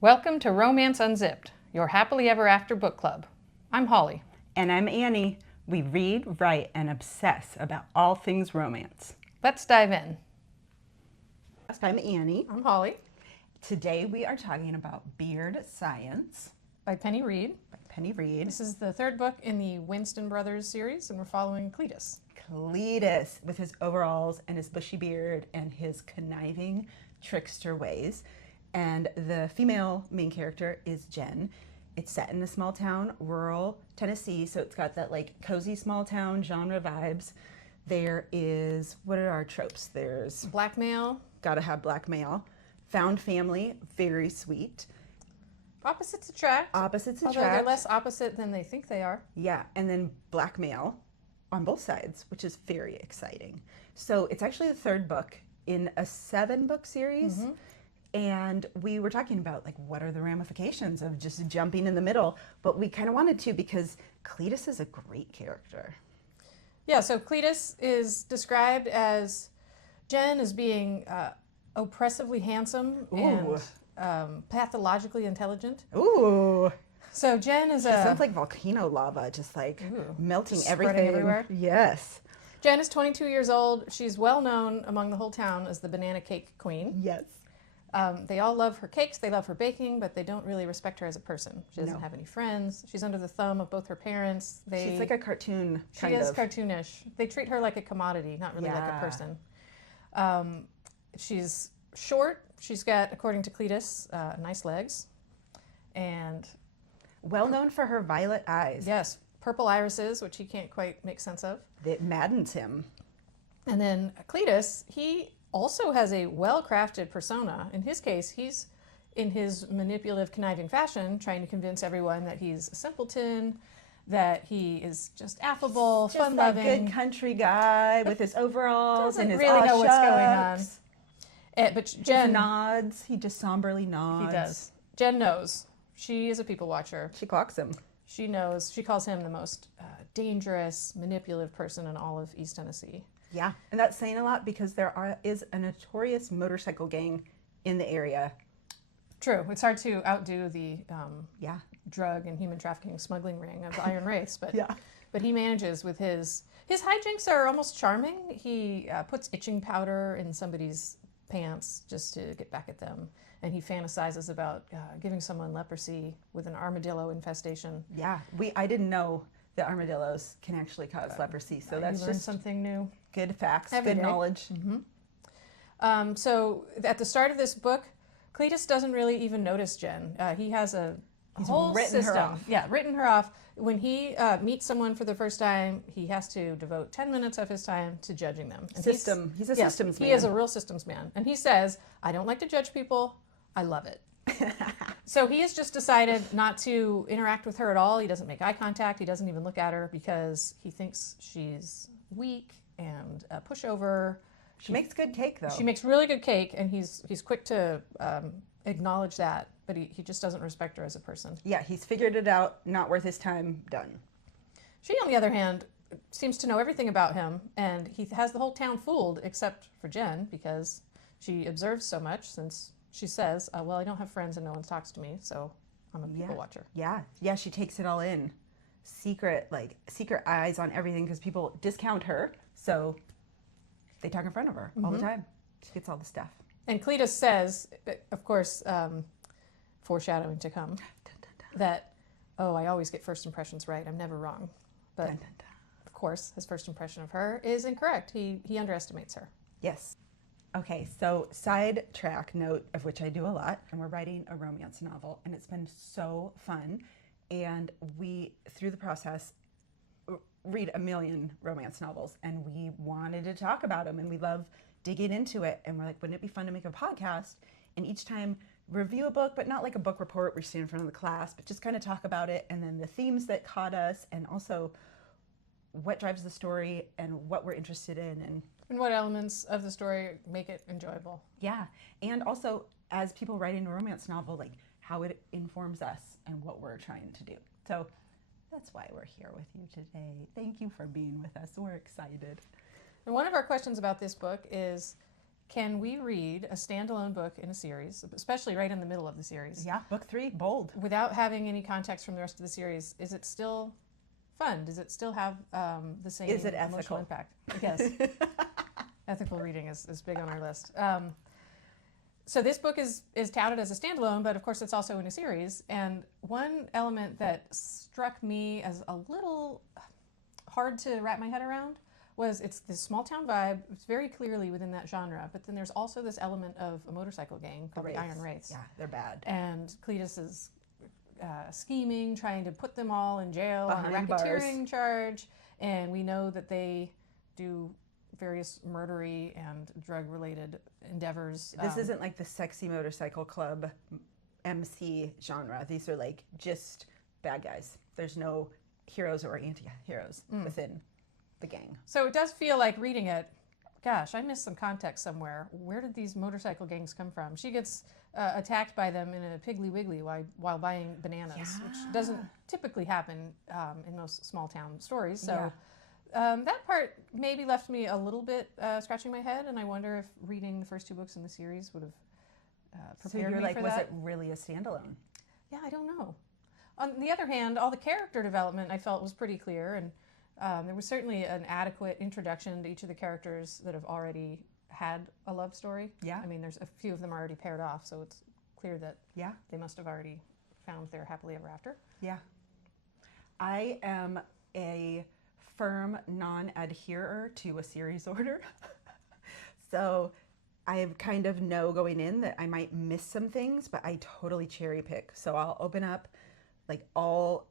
Welcome to Romance Unzipped, your happily ever after book club. I'm Holly. And I'm Annie. We read, write, and obsess about all things romance. Let's dive in. I'm Annie. I'm Holly. Today we are talking about Beard Science By Penny Reid. by Penny Reid. This is the third book in the Winston Brothers series, and we're following Cletus. Cletus, with his overalls and his bushy beard and his conniving trickster ways. And the female main character is Jen. It's set in a small town, rural Tennessee, so it's got that like cozy small town genre vibes. There is, what are our tropes? There's Blackmail. gotta have blackmail. Found family, very sweet. Opposites attract. Opposites Although attract. they're less opposite than they think they are. Yeah, and then blackmail on both sides, which is very exciting. So it's actually the third book in a 7-book series. And we were talking about like what are the ramifications of just jumping in the middle, but we kind of wanted to because Cletus is a great character. Yeah, so Cletus is described as Jen as being oppressively handsome and pathologically intelligent. Ooh, So Jen is it sounds like volcano lava, just like melting just spreading everything everywhere. Yes. Jen is 22 years old. She's well known among the whole town as the banana cake queen. Yes. They all love her cakes, they love her baking, but they don't really respect her as a person. She doesn't No. have any friends. She's under the thumb of both her parents. She's like a cartoon She kind is of. cartoonish. They treat her like a commodity, not really like a Yeah. person. She's short. She's got, according to Cletus, nice legs. And Well known for her violet eyes. yes, purple irises, which he can't quite make sense of. That maddens him. And then Cletus, he also has a well-crafted persona. In his case, he's in his manipulative, conniving fashion trying to convince everyone that he's a simpleton, that he is just affable, Just that fun-loving. good country guy with his overalls Doesn't and his really know what's going on. shucks. But His Jen, nods. He just somberly nods. he does. Jen knows. She is a people watcher. She clocks him. She knows. She calls him the most dangerous, manipulative person in all of East Tennessee. Yeah, and that's saying a lot because is a notorious motorcycle gang in the area. True. It's hard to outdo the Yeah. drug and human trafficking smuggling ring of the Iron Race, but Yeah. but he manages with his hijinks are almost charming. He puts itching powder in somebody's pants just to get back at them, and he fantasizes about giving someone leprosy with an armadillo infestation. Yeah. I didn't know that armadillos can actually cause leprosy, so that's you learn just something new. good facts, Every good day. knowledge. So at the start of this book, Cletus doesn't really even notice Jen. He has a whole written her system. off. Yeah, written her off. When he meets someone for the first time, he has to devote 10 minutes of his time to judging them. And System. He's a yes, systems man. He is a real systems man. And he says, I don't like to judge people. I love it. So he has just decided not to interact with her at all. He doesn't make eye contact. He doesn't even look at her because he thinks she's weak and a pushover. She makes good cake, though. She makes really good cake, and he's quick to acknowledge that, but he just doesn't respect her as a person. Yeah, he's figured it out. Not worth his time. Done. She, on the other hand, seems to know everything about him, and he has the whole town fooled except for Jen because she observes so much since she says, well, I don't have friends and no one talks to me, so I'm a people watcher. Yeah. Yeah, she takes it all in. Secret eyes on everything because people discount her, so they talk in front of her all the time. She gets all the stuff. And Cletus says, of course, foreshadowing to come, that, I always get first impressions right. I'm never wrong. But, of course, his first impression of her is incorrect. He underestimates her. Yes. Okay, so sidetrack note, of which I do a lot, and we're writing a romance novel, and it's been so fun. And we, through the process, read a million romance novels, and we wanted to talk about them, and we love digging into it. And we're like, wouldn't it be fun to make a podcast? And each time review a book, but not like a book report where you stand in front of the class, but just kind of talk about it, and then the themes that caught us, and also what drives the story and what we're interested in. And what elements of the story make it enjoyable. Yeah, and also as people writing a romance novel, like how it informs us and what we're trying to do. So that's why we're here with you today. Thank you for being with us. We're excited. And one of our questions about this book is can we read a standalone book in a series, especially right in the middle of the series, Yeah, book 3, bold. without having any context from the rest of the series? Is it still fun? Does it still have the same Is it emotional ethical? impact? Yes. Ethical reading is big on our list. So this book is touted as a standalone, but of course it's also in a series. And one element that struck me as a little hard to wrap my head around was it's this small town vibe. It's very clearly within that genre, but then there's also this element of a motorcycle gang called the Iron Wraiths. Yeah, they're bad. And Cletus is scheming, trying to put them all in jail Behind on a bars. racketeering charge. And we know that they do various murdery and drug-related endeavors. This isn't like the sexy motorcycle club MC genre. These are like just bad guys. There's no heroes or anti-heroes within the gang. So it does feel like reading it, gosh, I missed some context somewhere. Where did these motorcycle gangs come from? She gets attacked by them in a Piggly Wiggly while buying bananas, which doesn't typically happen in most small town stories. So that part maybe left me a little bit scratching my head, and I wonder if reading the first 2 books in the series would have prepared me for was that. it really a standalone? Yeah, I don't know. On the other hand, all the character development I felt was pretty clear, and there was certainly an adequate introduction to each of the characters that have already had a love story. Yeah. I mean, there's a few of them already paired off, so it's clear that Yeah. they must have already found their happily ever after. Yeah. I am a firm non-adherer to a series order. So I kind of know going in that I might miss some things, but I totally cherry pick. So I'll open up like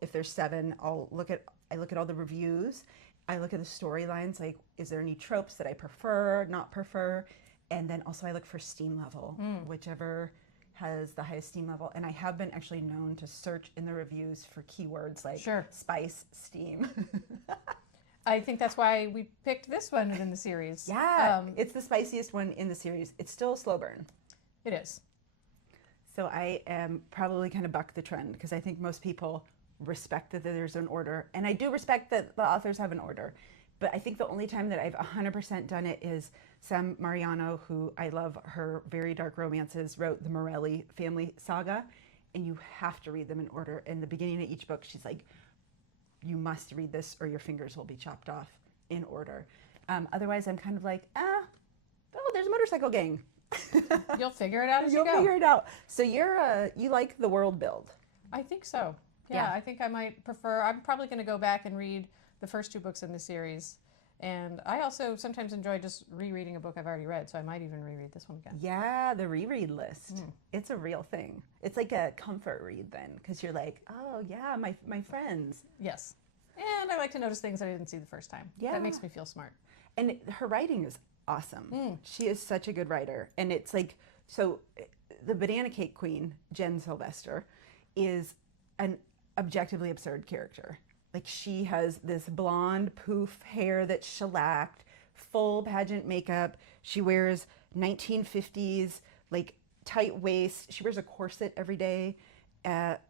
if there's 7, I look at all the reviews. I look at the storylines, like, is there any tropes that I prefer, not prefer? And then also I look for steam level, whichever has the highest steam level. And I have been actually known to search in the reviews for keywords like spice, steam. I think that's why we picked this one in the series. Yeah, it's the spiciest one in the series. It's still a slow burn. It is. So I am probably kind of buck the trend because I think most people respect that there's an order. And I do respect that the authors have an order. But I think the only time that I've 100% done it is Sam Mariano, who I love her very dark romances, wrote the Morelli family saga. And you have to read them in order. In the beginning of each book, she's like, you must read this or your fingers will be chopped off in order. Otherwise, I'm kind of like, there's a motorcycle gang. You'll figure it out as you You'll go. figure it out. So you like the world build. I think so. Yeah, I think I might prefer, I'm probably going to go back and read the first 2 books in the series. And I also sometimes enjoy just rereading a book I've already read, so I might even reread this one again. Yeah, the reread list. It's a real thing. It's like a comfort read then, because you're like, oh yeah, my friends. Yes. And I like to notice things I didn't see the first time. Yeah. That makes me feel smart. And her writing is awesome. She is such a good writer. And it's like, so the Banana Cake Queen, Jen Sylvester, is an objectively absurd character. Like, she has this blonde poof hair that's shellacked, full pageant makeup. She wears 1950s, like, tight waist. She wears a corset every day,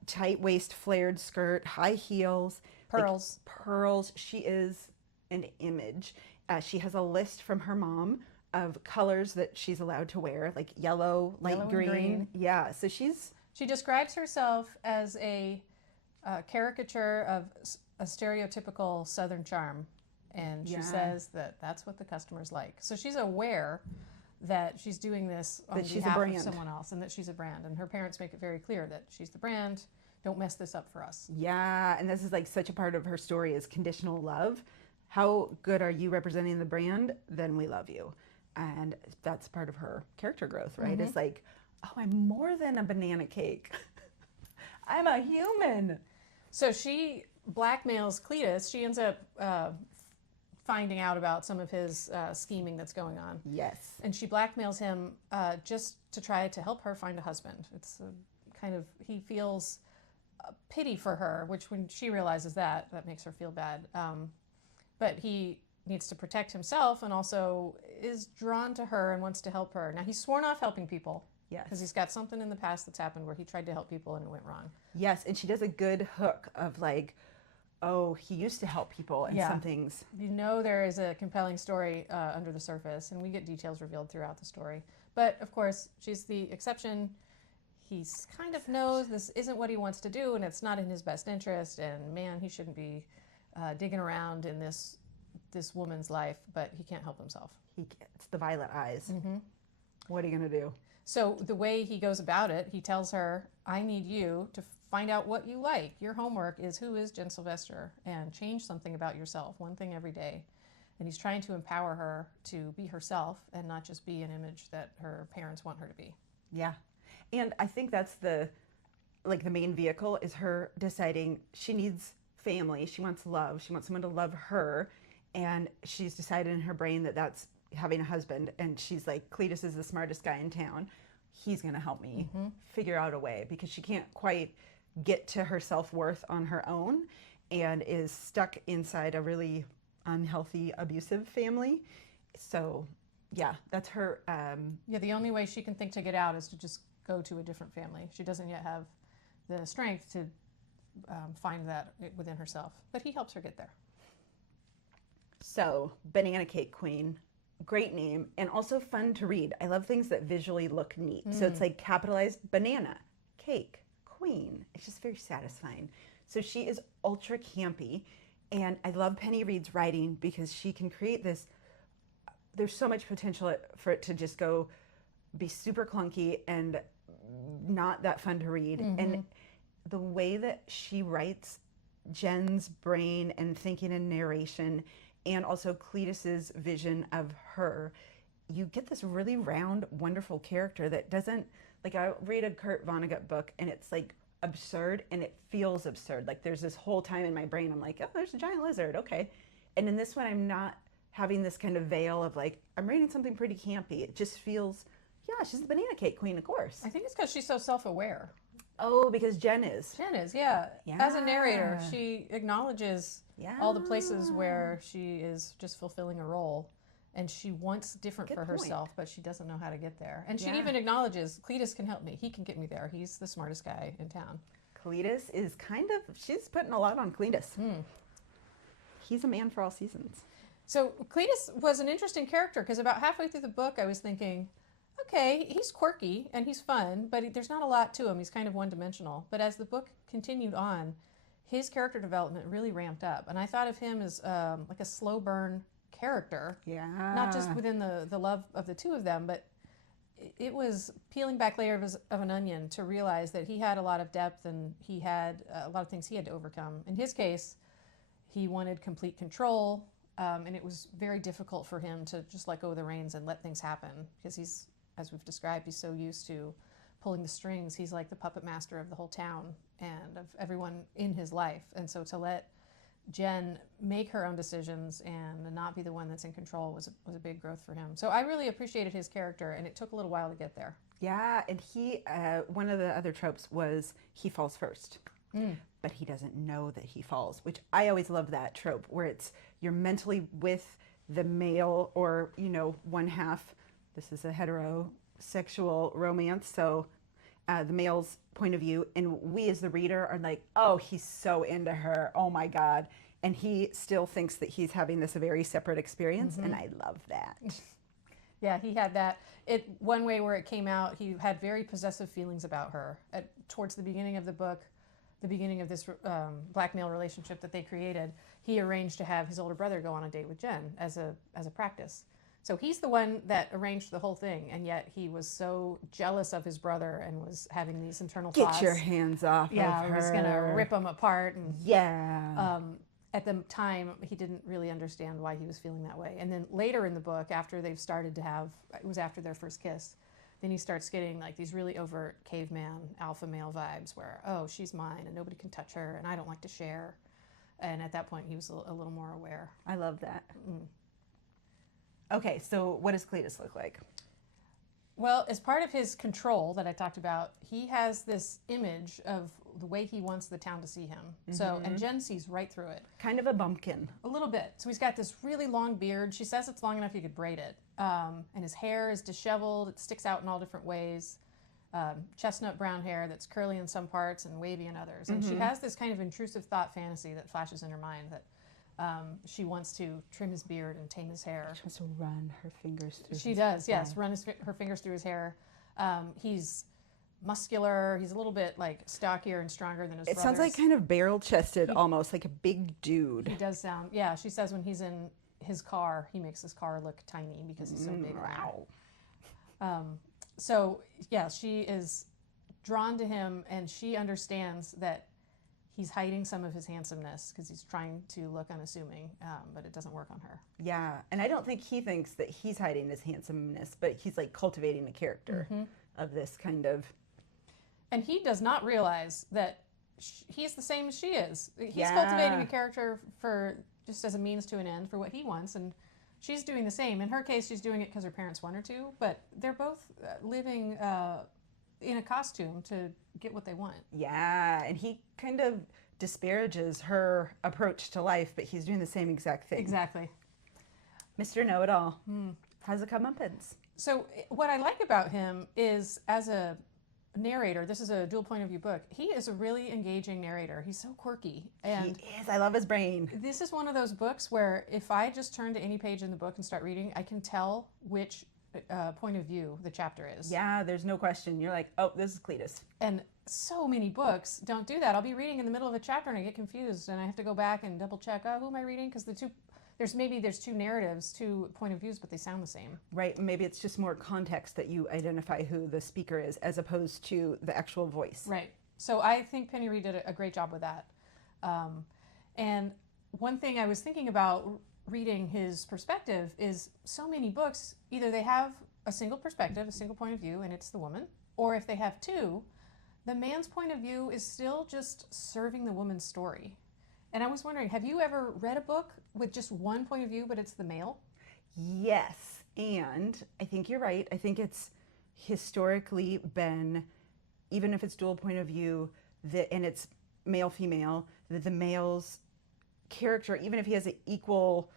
tight waist, flared skirt, high heels. Pearls. Like, pearls. She is an image. She has a list from her mom of colors that she's allowed to wear, like yellow, light Yellow and green. green. Yeah, so she describes herself as a caricature of a stereotypical Southern charm, and she says that that's what the customers like. So she's aware that she's doing this on behalf of someone else, and that she's a brand. And her parents make it very clear that she's the brand. Don't mess this up for us. Yeah, and this is like such a part of her story is conditional love. How good are you representing the brand? Then we love you. And that's part of her character growth, right? It's like, oh, I'm more than a banana cake. I'm a human. So she blackmails Cletus. She ends up finding out about some of his scheming that's going on. Yes. And she blackmails him just to try to help her find a husband. It's kind of, he feels pity for her, which when she realizes that makes her feel bad. But he needs to protect himself and also is drawn to her and wants to help her. Now, he's sworn off helping people. Yes. Because he's got something in the past that's happened where he tried to help people and it went wrong. Yes, and she does a good hook of like, oh, he used to help people and Yeah. some things. You know there is a compelling story under the surface, and we get details revealed throughout the story. But, of course, she's the exception. He kind of knows this isn't what he wants to do, and it's not in his best interest, and, man, he shouldn't be digging around in this woman's life, but he can't help himself. He gets the violet eyes. What are you going to do? So the way he goes about it, he tells her, I need you to find out what you like. Your homework is who is Jen Sylvester, and change something about yourself, one thing every day. And he's trying to empower her to be herself and not just be an image that her parents want her to be. Yeah. And I think that's the main vehicle is her deciding she needs family. She wants love. She wants someone to love her. And she's decided in her brain that that's having a husband. And she's like, Cletus is the smartest guy in town. He's going to help me figure out a way, because she can't quite get to her self-worth on her own and is stuck inside a really unhealthy, abusive family. So, yeah, that's her. Yeah, the only way she can think to get out is to just go to a different family. She doesn't yet have the strength to find that within herself, but he helps her get there. So, Banana Cake Queen, great name, and also fun to read. I love things that visually look neat. So it's like capitalized banana, cake, queen. It's just very satisfying. So she is ultra campy, and I love Penny Reid's writing because she can create this. There's so much potential for it to just go be super clunky and not that fun to read. And the way that she writes Jen's brain and thinking and narration, and also Cletus's vision of her, you get this really round, wonderful character that doesn't, like, I read a Kurt Vonnegut book and it's like absurd, and it feels absurd. Like there's this whole time in my brain I'm like, oh, there's a giant lizard, okay. And in this one I'm not having this kind of veil of like, I'm reading something pretty campy. It just feels, yeah, she's the Banana Cake Queen, of course. I think it's because she's so self-aware. Oh, because Jen is. Jen is, yeah. As a narrator, she acknowledges all the places where she is just fulfilling a role, and she wants different for herself, but she doesn't know how to get there. And she even acknowledges, Cletus can help me. He can get me there. He's the smartest guy in town. Cletus is kind of, she's putting a lot on Cletus. He's a man for all seasons. So Cletus was an interesting character, because about halfway through the book I was thinking, okay, he's quirky and he's fun, but there's not a lot to him. He's kind of one-dimensional. But as the book continued on, his character development really ramped up. And I thought of him as like a slow burn character. Yeah. Not just within the love of the two of them, but it was peeling back layers of an onion to realize that he had a lot of depth, and he had a lot of things he had to overcome. In his case, he wanted complete control, and it was very difficult for him to just let go of the reins and let things happen, because he's, as we've described, he's so used to pulling the strings. He's like the puppet master of the whole town and of everyone in his life. And so to let Jen make her own decisions and not be the one that's in control was a big growth for him. So I really appreciated his character, and it took a little while to get there. Yeah, and he, one of the other tropes was he falls first. But he doesn't know that he falls, which I always love that trope, where it's you're mentally with the male, or, you know, one half. This is a heterosexual romance, so the male's point of view, and we as the reader are like, oh, he's so into her, oh my God. And he still thinks that he's having this very separate experience, and I love that. Yeah, he had that. One way where it came out, he had very possessive feelings about her. Towards the beginning of the book, the beginning of this black male relationship that they created, he arranged to have his older brother go on a date with Jen as a practice. So he's the one that arranged the whole thing, and yet he was so jealous of his brother and was having these internal thoughts. Get your hands off of her. Yeah, was going to rip them apart. And, yeah. At the time, he didn't really understand why he was feeling that way. And then later in the book, after they've started to have, it was after their first kiss, then he starts getting like these really overt caveman alpha male vibes where, oh, she's mine and nobody can touch her and I don't like to share. And at that point, he was a little more aware. I love that. Okay, so what does Cletus look like? Well, as part of his control that I talked about, he has this image of the way he wants the town to see him. So, and Jen sees right through it. Kind of a bumpkin. A little bit. So he's got this really long beard. She says it's long enough you could braid it. And his hair is disheveled. It sticks out in all different ways. chestnut brown hair that's curly in some parts and wavy in others. And she has this kind of intrusive thought fantasy that flashes in her mind that she wants to trim his beard and tame his hair. She wants to run her fingers through She does, yes, run her fingers through his hair. He's muscular. He's a little bit like stockier and stronger than his brothers. It sounds like kind of barrel-chested, almost like a big dude. He does sound, yeah, she says when he's in his car, he makes his car look tiny because he's so big. Wow. So, yeah, she is drawn to him, and she understands that he's hiding some of his handsomeness because he's trying to look unassuming, but it doesn't work on her. Yeah, and I don't think he thinks that he's hiding his handsomeness, but he's like cultivating a character of this kind of... And he does not realize that he's the same as she is. He's cultivating a character for just as a means to an end for what he wants, and she's doing the same. In her case, she's doing it because her parents want her to, but they're both living in a costume to get what they want. Yeah, and he kind of disparages her approach to life, but he's doing the same exact thing. Exactly. Mr. Know-It-All has a comeuppance. So what I like about him is, as a narrator, this is a dual point of view book, he is a really engaging narrator. He's so quirky. And he is. I love his brain. This is one of those books where if I just turn to any page in the book and start reading, I can tell which point of view the chapter is. Yeah, there's no question. You're like, oh, this is Cletus. And so many books don't do that. I'll be reading in the middle of a chapter and I get confused and I have to go back and double check, who am I reading? Because there's two narratives, two point of views, but they sound the same. Right, maybe it's just more context that you identify who the speaker is as opposed to the actual voice. Right. So I think Penny Reid did a great job with that. And one thing I was thinking about reading his perspective is so many books, either they have a single perspective, a single point of view, and it's the woman, or if they have two, the man's point of view is still just serving the woman's story. And I was wondering, have you ever read a book with just one point of view, but it's the male? Yes, and I think you're right. I think it's historically been, even if it's dual point of view, and it's male-female, that the male's character, even if he has an equal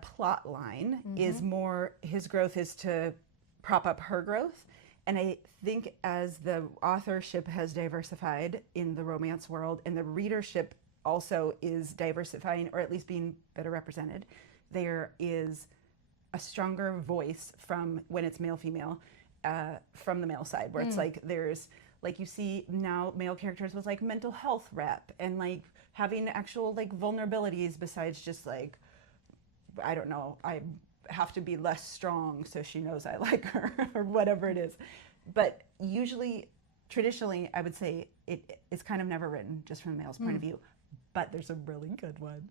plot line, is more, his growth is to prop up her growth. And I think as the authorship has diversified in the romance world and the readership also is diversifying, or at least being better represented, there is a stronger voice from when it's male-female, from the male side, where it's like there's, like you see now male characters with like mental health rep and like having actual like vulnerabilities besides just like, I don't know, I have to be less strong so she knows I like her or whatever it is. But usually, traditionally, I would say it is kind of never written just from the male's point of view. But there's a really good one.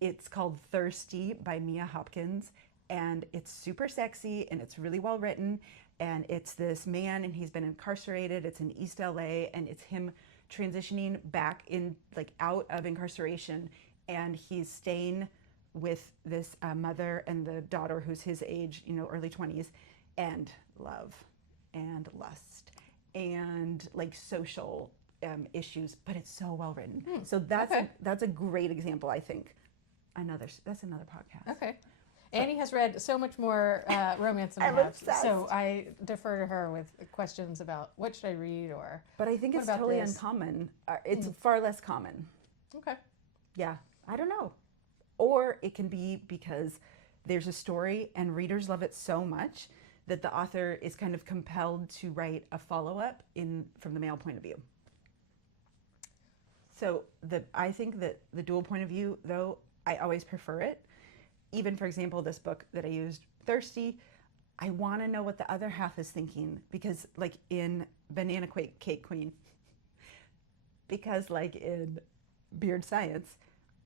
It's called Thirsty by Mia Hopkins, and it's super sexy and it's really well written, and it's this man and he's been incarcerated. It's in East LA, and it's him transitioning back in, like, out of incarceration, and he's staying with this mother and the daughter who's his age, you know, early 20s, and love and lust and like social issues, but it's so well written. So that's a great example, I think. That's another podcast. Okay. Annie has read so much more romance than I I'm have, obsessed. so I defer to her with questions about what should I read or. But I think what it's about totally this? uncommon. It's far less common. Okay. Yeah, I don't know. Or it can be because there's a story and readers love it so much that the author is kind of compelled to write a follow-up from the male point of view. So I think that the dual point of view, though, I always prefer it. Even, for example, this book that I used, Thirsty, I want to know what the other half is thinking, because like in Banana Cake Queen, because like in Beard Science,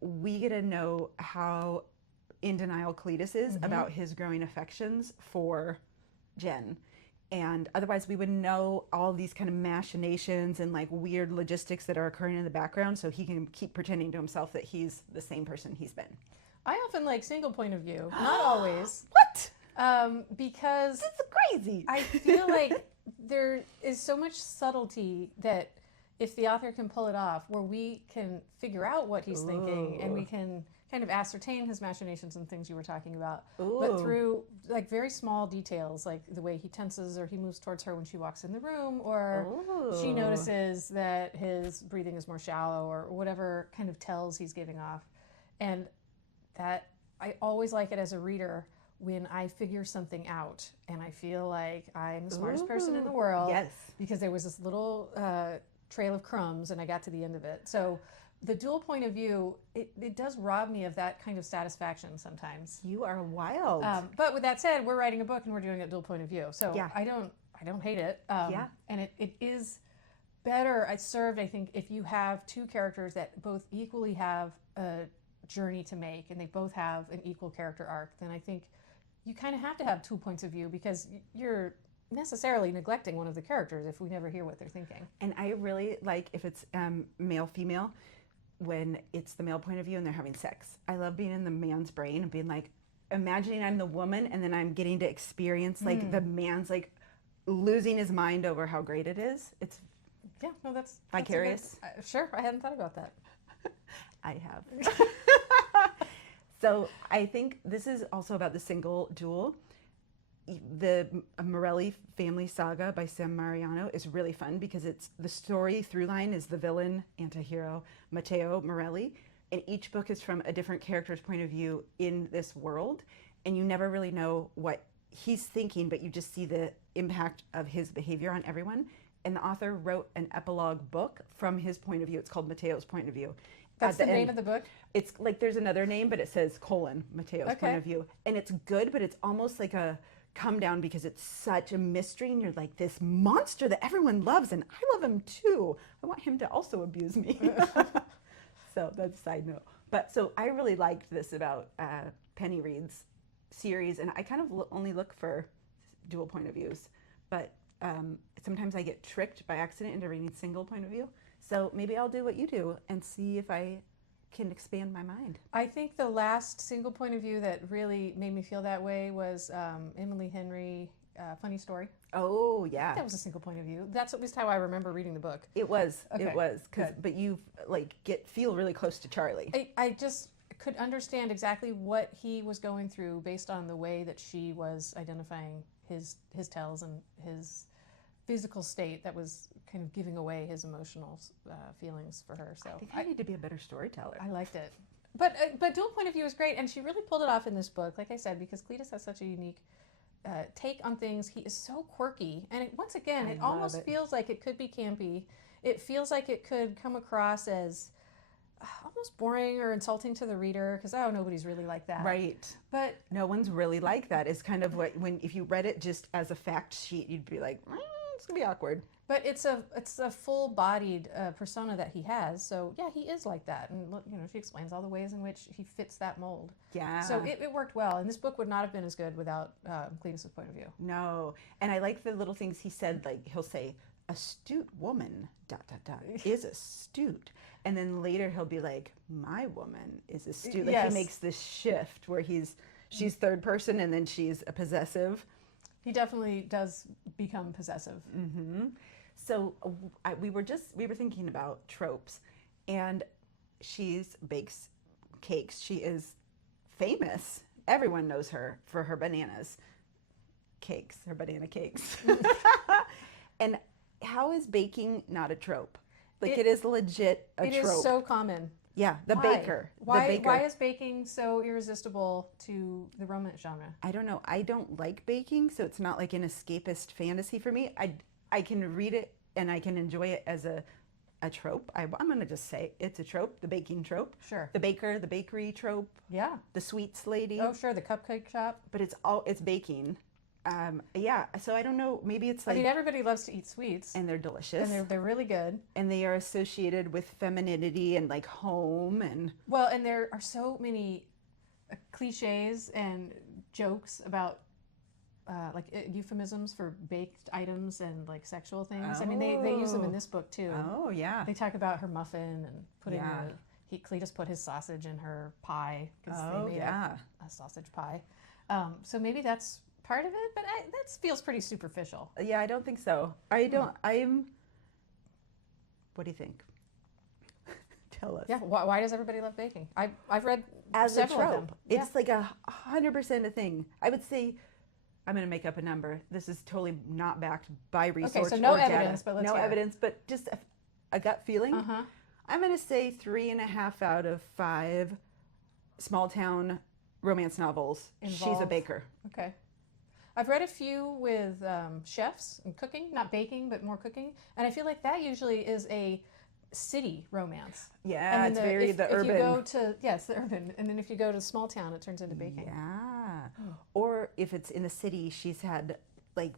we get to know how in denial Cletus is about his growing affections for Jen. And otherwise we would know all these kind of machinations and like weird logistics that are occurring in the background, so he can keep pretending to himself that he's the same person he's been. I often like single point of view, not always. What? Because This is crazy. I feel like there is so much subtlety that if the author can pull it off, where we can figure out what he's thinking and we can kind of ascertain his machinations and things you were talking about, but through like very small details, like the way he tenses or he moves towards her when she walks in the room, or she notices that his breathing is more shallow, or whatever kind of tells he's giving off. And that, I always like it as a reader when I figure something out and I feel like I'm the smartest person in the world. Yes. Because there was this little trail of crumbs and I got to the end of it. So the dual point of view, it does rob me of that kind of satisfaction sometimes. You are wild. But with that said, we're writing a book and we're doing it dual point of view. So Yeah. I don't hate it. And it is better served, I think, if you have two characters that both equally have a journey to make and they both have an equal character arc. Then I think you kind of have to have 2 points of view, because you're necessarily neglecting one of the characters if we never hear what they're thinking. And I really like if it's male, female, when it's the male point of view and they're having sex. I love being in the man's brain and being like, imagining I'm the woman and then I'm getting to experience like the man's like losing his mind over how great it is. It's that's vicarious. Sure, I hadn't thought about that. I have. So I think this is also about the single duel. The Morelli family saga by Sam Mariano is really fun because it's the story through line is the villain anti-hero Matteo Morelli, and each book is from a different character's point of view in this world, and you never really know what he's thinking, but you just see the impact of his behavior on everyone. And the author wrote an epilogue book from his point of view. It's called Matteo's Point of View. That's the name of the book? It's like there's another name, but it says : Matteo's Point of View. And it's good, but it's almost like a come down because it's such a mystery and you're like, this monster that everyone loves and I love him too. I want him to also abuse me. So that's a side note. But so I really liked this about Penny Reid's series, and I kind of only look for dual point of views. But sometimes I get tricked by accident into reading single point of view. So maybe I'll do what you do and see if I can expand my mind. I think the last single point of view that really made me feel that way was Emily Henry, Funny Story. Oh, yeah. That was a single point of view. That's at least how I remember reading the book. It was. Okay. It was. Good. But you like feel really close to Charlie. I just could understand exactly what he was going through based on the way that she was identifying his tells and his physical state that was kind of giving away his emotional feelings for her. So I think I need to be a better storyteller. I liked it. But dual point of view is great, and she really pulled it off in this book, like I said, because Cletus has such a unique take on things. He is so quirky, and once again, it almost feels like it could be campy. It feels like it could come across as almost boring or insulting to the reader, because nobody's really like that. Right. But no one's really like that. It's kind of what if you read it just as a fact sheet, you'd be like, it's gonna be awkward. But it's a full-bodied persona that he has, so yeah, he is like that, and she explains all the ways in which he fits that mold. Yeah. So it worked well, and this book would not have been as good without Cletus's point of view. No, and I like the little things he said. Like he'll say, "Astute woman, ... is astute," and then later he'll be like, "My woman is astute." Like yes. He makes this shift where she's third person, and then she's a possessive. He definitely does become possessive. Mm-hmm. So we were thinking about tropes, and she bakes cakes. She is famous. Everyone knows her for her banana cakes. And how is baking not a trope? Like it is legit a trope. It is so common. Yeah, the baker. Why is baking so irresistible to the romance genre? I don't know. I don't like baking, so it's not like an escapist fantasy for me. I can read it and I can enjoy it as a trope. I'm going to just say it's a trope, the baking trope. Sure. The baker, the bakery trope. Yeah. The sweets lady. Oh, sure, the cupcake shop. But it's baking. Yeah, so I don't know, maybe it's like... I mean, everybody loves to eat sweets. And they're delicious. And they're really good. And they are associated with femininity and like home and... Well, and there are so many cliches and jokes about like euphemisms for baked items and like sexual things. I mean, they use them in this book too. Oh, yeah. They talk about her muffin and putting Cletus put his sausage in her pie because they made a sausage pie. So maybe that's part of it, but that feels pretty superficial. Yeah, I don't think so. I What do you think? Tell us. Yeah. Why does everybody love baking? I've read As a several of trope, them. it's like 100% a thing. I would say, I'm going to make up a number. This is totally not backed by research so no or evidence, data. but let's no hear it. evidence, but just a gut feeling. Uh-huh. I'm going to say 3.5 out of 5 small town romance novels. She's a Involve- baker. Okay. I've read a few with chefs and cooking, not baking, but more cooking. And I feel like that usually is a city romance. Yeah, And it's then very if urban. you go to, yes, the urban. And then if you go to small town, it turns into baking. Yeah. Or if it's in the city, she's had like,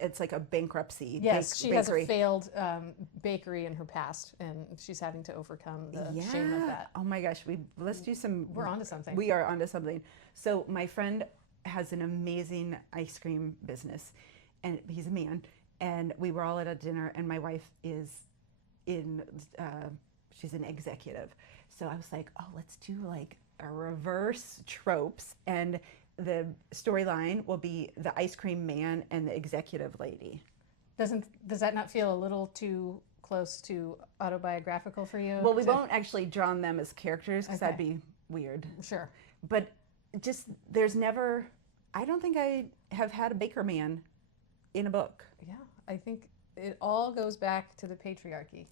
it's like a bankruptcy. Yes, she has bakery. a failed bakery in her past, and she's having to overcome the shame of that. Oh my gosh, let's do some. We're onto something. We are onto something. So my friend has an amazing ice cream business, and he's a man. And we were all at a dinner, and my wife is she's an executive. So I was like, oh, let's do like a reverse tropes, and the storyline will be the ice cream man and the executive lady. Does that not feel a little too close to autobiographical for you? Well, we won't actually draw them as characters because Okay. that'd be weird. Sure. But just there's never. I don't think I have had a baker man in a book. Yeah, I think it all goes back to the patriarchy.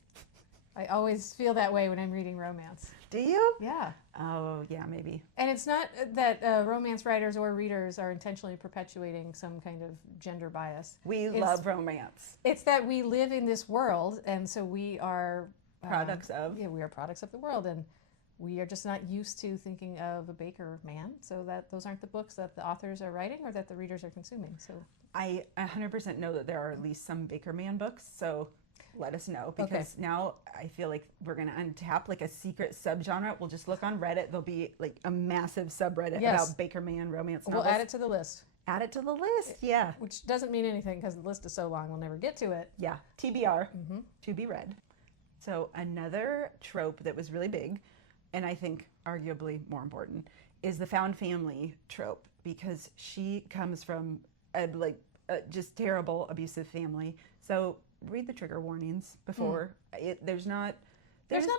I always feel that way when I'm reading romance. Do you? Yeah. Oh, yeah, maybe. And it's not that romance writers or readers are intentionally perpetuating some kind of gender bias. We love romance. It's that we live in this world, and so we are Products of. Yeah, we are products of the world, and we are just not used to thinking of a baker man. So that those aren't the books that the authors are writing or that the readers are consuming. So I 100% know that there are at least some baker man books, so let us know, because now I feel like we're going to untap like a secret subgenre. We'll just look on Reddit. There'll be like a massive subreddit about baker man romance novels. we'll add it to the list. Add it to the list, yeah. Which doesn't mean anything because the list is so long we'll never get to it. Yeah, TBR, to be read. So another trope that was really big, and I think arguably more important, is the found family trope, because she comes from a just terrible abusive family. So read the trigger warnings before. There's not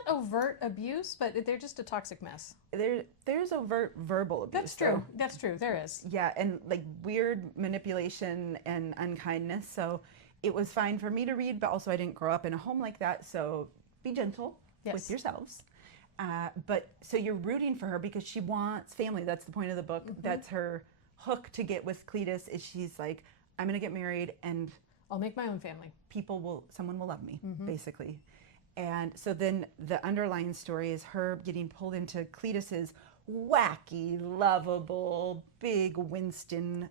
overt abuse, but they're just a toxic mess. There's overt verbal abuse. That's true. That's true. There is. Yeah, and like weird manipulation and unkindness. So it was fine for me to read, but also I didn't grow up in a home like that. So be gentle with yourselves. But so you're rooting for her because she wants family. That's the point of the book. That's her hook to get with Cletus. Is she's like, I'm gonna get married and I'll make my own family. Someone will love me, basically. And so then the underlying story is her getting pulled into Cletus's wacky, lovable, big Winston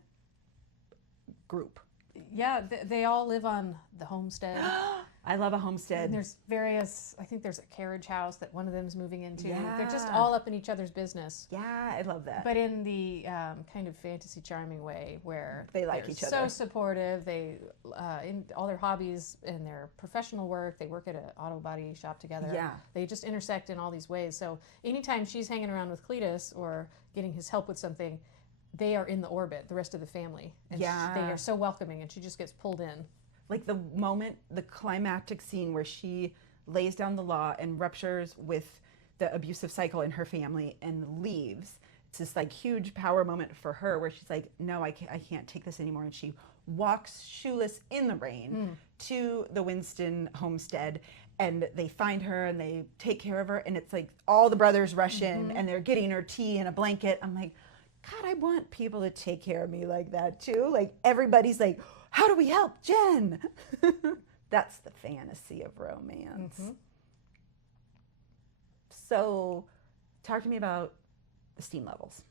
group. Yeah, they all live on the homestead. I love a homestead. And there's I think there's a carriage house that one of them's moving into. Yeah. They're just all up in each other's business. Yeah, I love that. But in the kind of fantasy charming way where they like they're each so other. supportive. They, in all their hobbies and their professional work, they work at an auto body shop together. Yeah. They just intersect in all these ways. So anytime she's hanging around with Cletus or getting his help with something, they are in the orbit, the rest of the family. And they are so welcoming, and she just gets pulled in. Like the climactic scene where she lays down the law and ruptures with the abusive cycle in her family and leaves. It's this like huge power moment for her where she's like, no, I can't take this anymore. And she walks shoeless in the rain to the Winston homestead, and they find her and they take care of her. And it's like all the brothers rush in and they're getting her tea and a blanket. I'm like, God, I want people to take care of me like that too. Like everybody's like, how do we help Jen? That's the fantasy of romance. So talk to me about the steam levels.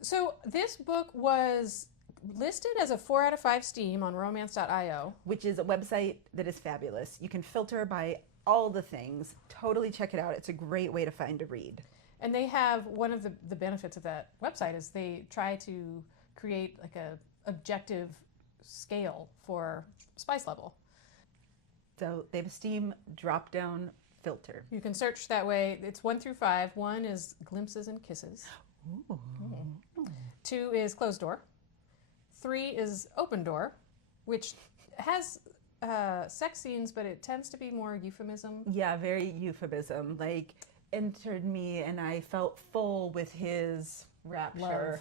So this book was listed as a 4 out of 5 steam on romance.io. Which is a website that is fabulous. You can filter by all the things. Totally check it out. It's a great way to find a read. And they have, one of the benefits of that website is they try to create like a objective scale for spice level. So they have a steam drop-down filter. You can search that way. It's 1 through 5. 1 is glimpses and kisses. Ooh. 2 is closed door. 3 is open door, which has sex scenes, but it tends to be more euphemism. Yeah, very euphemism. Like, entered me and I felt full with his rapture.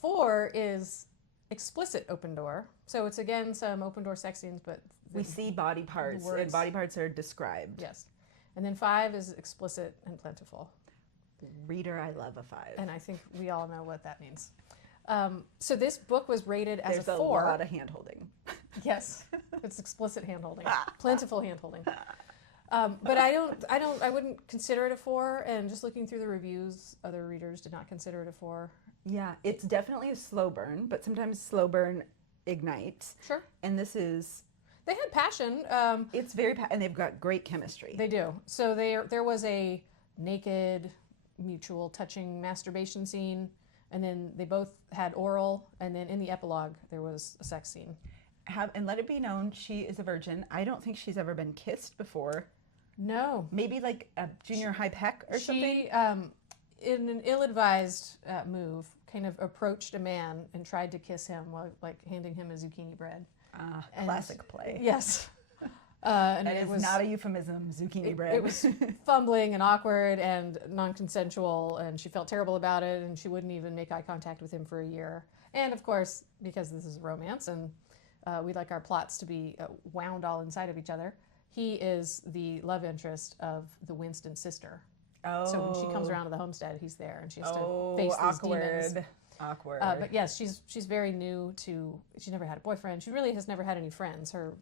4 is explicit open door. So it's again some open door sex scenes, but We see body parts, and words. body parts are described. Yes. And then 5 is explicit and plentiful. Reader, I love a 5. And I think we all know what that means. So this book was rated as There's a 4. a lot of hand holding. Yes, it's explicit hand holding, plentiful hand holding. But I wouldn't consider it a 4. And just looking through the reviews, other readers did not consider it a 4. Yeah, it's definitely a slow burn, but sometimes slow burn ignites. Sure. And this is, They had passion. it's very, and they've got great chemistry. They do. So there was a naked, mutual touching masturbation scene, and then they both had oral, and then in the epilogue there was a sex scene. And let it be known, she is a virgin. I don't think she's ever been kissed before. No. Maybe like a junior high peck or something. She, in an ill-advised move, kind of approached a man and tried to kiss him while like handing him a zucchini bread. Classic play. Yes. And And it it's was not a euphemism, zucchini bread. It was fumbling and awkward and non-consensual, and she felt terrible about it, and she wouldn't even make eye contact with him for a year. And of course, because this is romance and we like our plots to be wound all inside of each other, he is the love interest of the Winston sister. Oh. So when she comes around to the homestead, he's there, and she has to face these demons. Awkward. But yes, she's very new to. She never had a boyfriend. She really has never had any friends. Her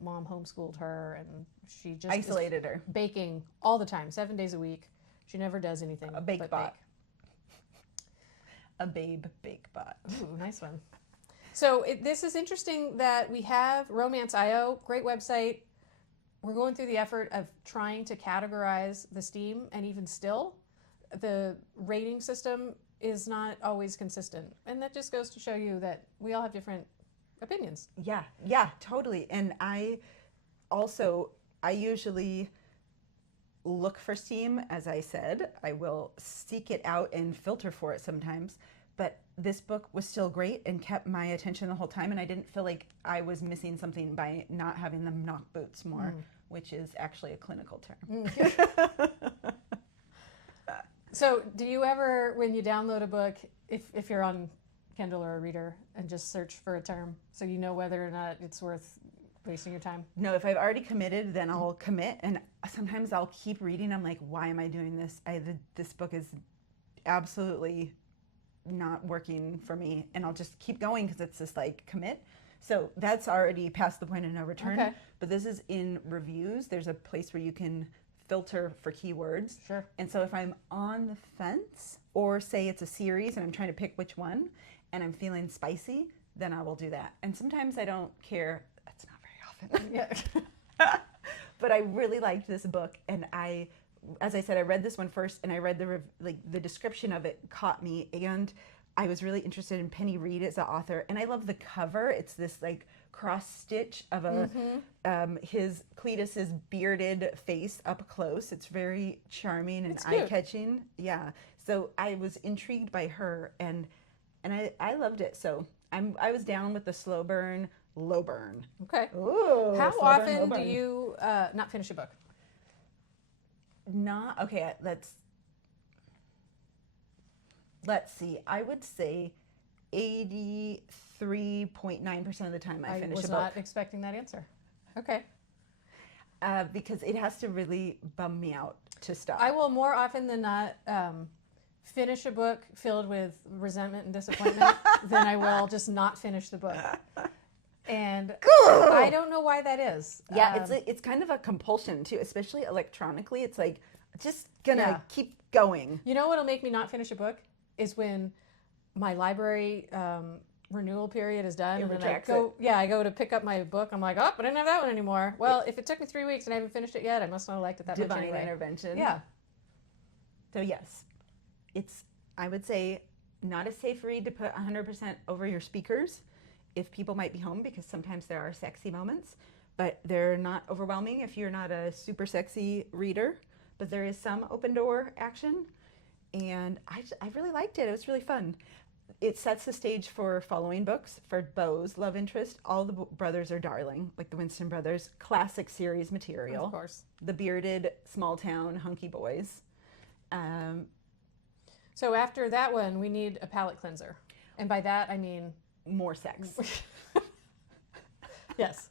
mom homeschooled her, and she just Isolated her. baking all the time, 7 days a week. She never does anything. A bake but bot. A babe bake bot. Bake. Ooh, nice one. So this is interesting that we have Romance.io, great website. We're going through the effort of trying to categorize the Steam, and even still, the rating system is not always consistent. And that just goes to show you that we all have different opinions. Yeah, totally. And I usually look for Steam, as I said. I will seek it out and filter for it sometimes. But this book was still great and kept my attention the whole time, and I didn't feel like I was missing something by not having them knock boots more, which is actually a clinical term. So do you ever, when you download a book, if you're on Kindle or a reader, and just search for a term so you know whether or not it's worth wasting your time? No, if I've already committed, then I'll commit, and sometimes I'll keep reading. I'm like, why am I doing this? This book is absolutely not working for me, and I'll just keep going because it's just like commit. So that's already past the point of no return. Okay. But this is in reviews. There's a place where you can filter for keywords. Sure. And so if I'm on the fence, or say it's a series and I'm trying to pick which one, and I'm feeling spicy, then I will do that. And sometimes I don't care. That's not very often. Yeah. But I really liked this book, and as I said, I read this one first, and I read the description of it caught me, and I was really interested in Penny Reid as the author, and I love the cover. It's this like cross stitch of his Cletus's bearded face up close. It's very charming and eye catching. Yeah. So I was intrigued by her, and I loved it. So I was down with the slow burn, low burn. Okay. Ooh, How slow burn, often low do burn. you not finish a book? Okay, let's see. I would say 83.9% of the time I finish a was book. not expecting that answer. Okay. Because it has to really bum me out to stop. I will more often than not finish a book filled with resentment and disappointment than I will just not finish the book. And I don't know why that is. Yeah, it's kind of a compulsion too, especially electronically. It's like just gonna keep going. You know what'll make me not finish a book is when my library renewal period is done, and then I go to pick up my book. I'm like, oh, I didn't have that one anymore. Well, if it took me 3 weeks and I haven't finished it yet, I must not have liked it that much Divine anyway. intervention. Yeah. So yes, it's, I would say, not a safe read to put 100% over your speakers if people might be home, because sometimes there are sexy moments, but they're not overwhelming if you're not a super sexy reader. But there is some open door action, and I really liked it. It was really fun. it sets the stage for following books for Beau's love interest. All the brothers are darling, like the Winston brothers. Classic series material. Of course. The bearded, small town, hunky boys. So after that one, we need a palate cleanser. And by that, I mean... More sex. Yes.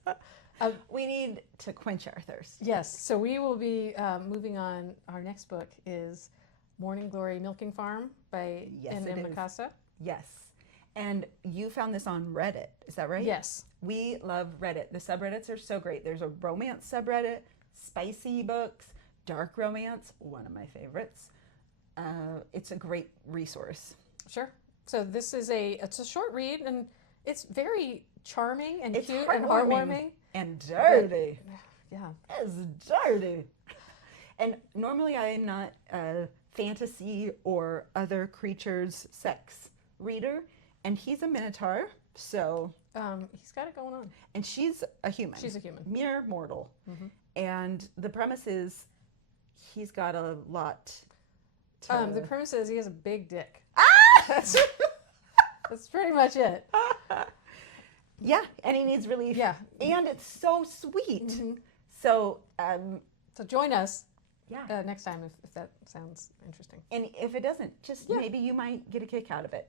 We need to quench our thirst. Yes. So we will be moving on. Our next book is Morning Glory Milking Farm by N.M. Mikasa. Yes. And you found this on Reddit, is that right? Yes. We love Reddit. The subreddits are so great. There's a romance subreddit, spicy books, dark romance, one of my favorites. It's a great resource. Sure. So this is it's a short read, and it's very charming and cute and heartwarming. heartwarming. And dirty. Yeah. It's dirty. And normally I am not a fantasy or other creatures sex reader, and he's a minotaur, so... he's got it going on. And she's a human. She's a human. Mere mortal. Mm-hmm. And the premise is he's got a lot to... The premise is he has a big dick. Ah! That's pretty much it. Yeah, and he needs relief. Yeah. And it's so sweet. Mm-hmm. So... so join us yeah. Next time if that sounds interesting. And if it doesn't, just maybe you might get a kick out of it.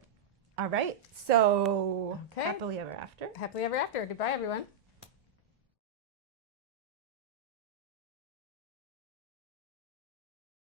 All right. So happily ever after. Happily ever after. Goodbye, everyone.